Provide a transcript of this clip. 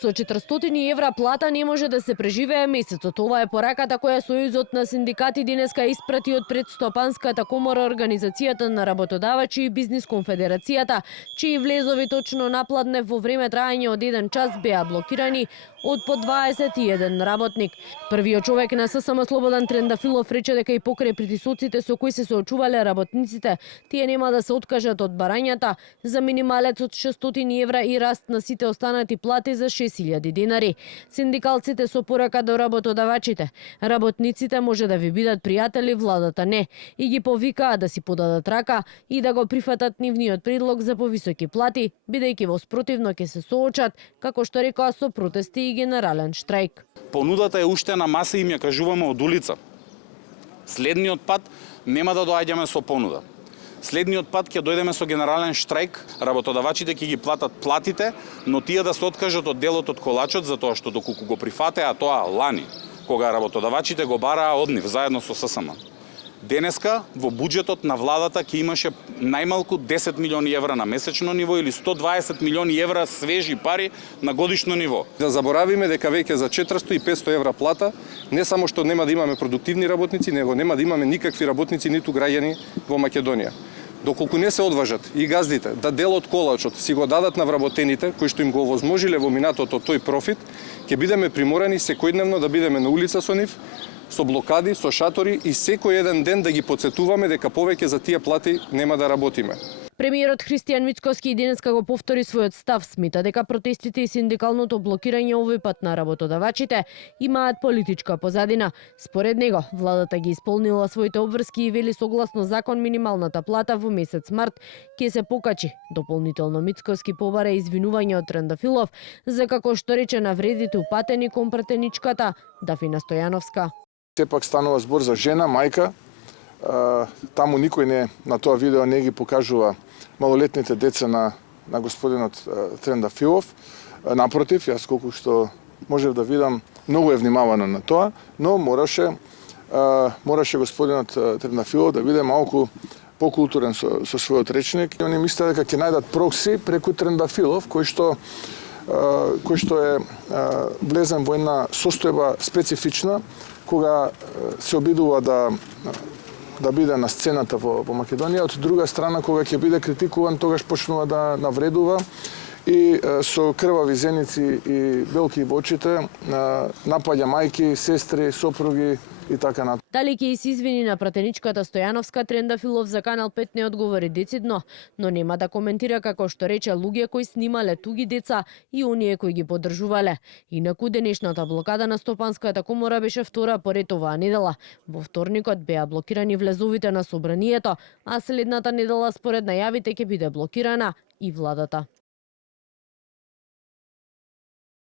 Со 400 евра плата не може да се преживее месецот. Ова е пораката која Сојузот на синдикати денеска испрати од Предстопанската комора, Организацијата на работодавачи и Бизнис конфедерацијата, чии влезови точно напладне во време трајање од 1 час беа блокирани од по 21 работник. Првиот човек на ССМ Слободан Трендафилов рече дека и покрај притисоците со кои се соочувале работниците, тие нема да се откажат од барањата за минималец од 600 евра и раст на сите останати плати за 6000 денари. Синдикалците со порака до работодавачите: работниците може да ви бидат пријатели, владата не, и ги повикаа да си подадат рака и да го прифатат нивниот предлог за повисоки плати, бидејќи во спротивно ќе се соочат, како што рекоа, со протести и генерален штрајк. Понудата е уште на маса и им ја кажуваме од улица. Следниот пат нема да доаѓаме со понуда. Следниот пат ќе дојдеме со генерален штрајк, работодавачите ќе ги платат платите, но тие да се откажат од делот од колачот, затоа што доколку го прифатеа тоа лани, кога работодавачите го бараа од нив заедно со ССМ. Денеска во буџетот на владата ќе имаше најмалку 10 милиони евра на месечно ниво или 120 милиони евра свежи пари на годишно ниво. Да заборавиме дека веќе за 400 и 500 евра плата не само што нема да имаме продуктивни работници, него нема да имаме никакви работници ниту граѓани во Македонија. Доколку не се одважат и газдите да дел од колачот си го дадат на вработените, кои што им го овозможиле во минатото тој профит, ќе бидеме приморани секојдневно да бидеме на улица со нив, со блокади, со шатори и секој еден ден да ги потсетуваме дека повеќе за тие плати нема да работиме. Премиерот Христијан Мицкоски денеска го повтори својот став, смета дека протестите и синдикалното блокирање овој пат на работодавачите имаат политичка позадина. Според него, владата ги исполнила своите обврски и вели согласно закон минималната плата во месец март ќе се покачи. Дополнително Мицкоски побара извинување од Трендафилов за, како што рече, навредите упатени кон пратеничката Дафина Стојановска. Сепак станува збор за жена, мајка. Таму никој не на тоа видео не ги покажува малолетните деца на господинот Трендафилов. Напротив, јас колку што можев да видам, многу е внимавано на тоа, но мораше господинот Трендафилов да биде малку покултурен со својот речник. Они мислеа дека ќе најдат прокси преку Трендафилов, кој што е влезен во една состојба специфична, кога се обидува да биде на сцената во Македонија, од друга страна кога ќе биде критикуван, тогаш почнува да навредува и со крвави зеници и белки во очите напаѓа мајки, сестри, сопруги и така натаму. Дали ќе се извини на пратеничката Стојановска, Трендафилов за Канал 5 не одговори децидно, но нема да коментира, како што рече, луѓе кои снимале туги деца и оние кои ги поддржувале. Инаку денешната блокада на Стопанската комора беше втора поред оваа недела. Во вторникот беа блокирани влезовите на собранието, а следната недела според најавите ќе биде блокирана и владата.